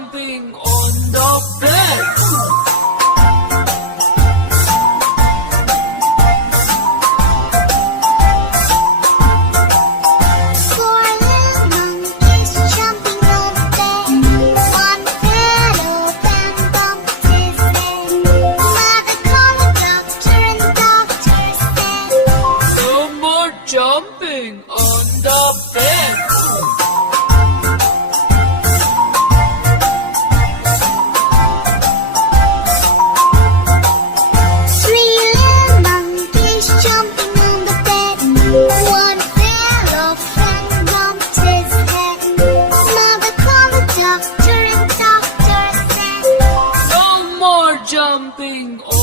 jumping on the bed. Four little monkeys jumping on the bed. One fell off and bumped his head. Mother called the doctor and the doctor said, No more jumping on the bed. Three little monkeys jumping on the bed. One fell off and bumped his head. Mother called the doctor and the doctor said, No more jumping on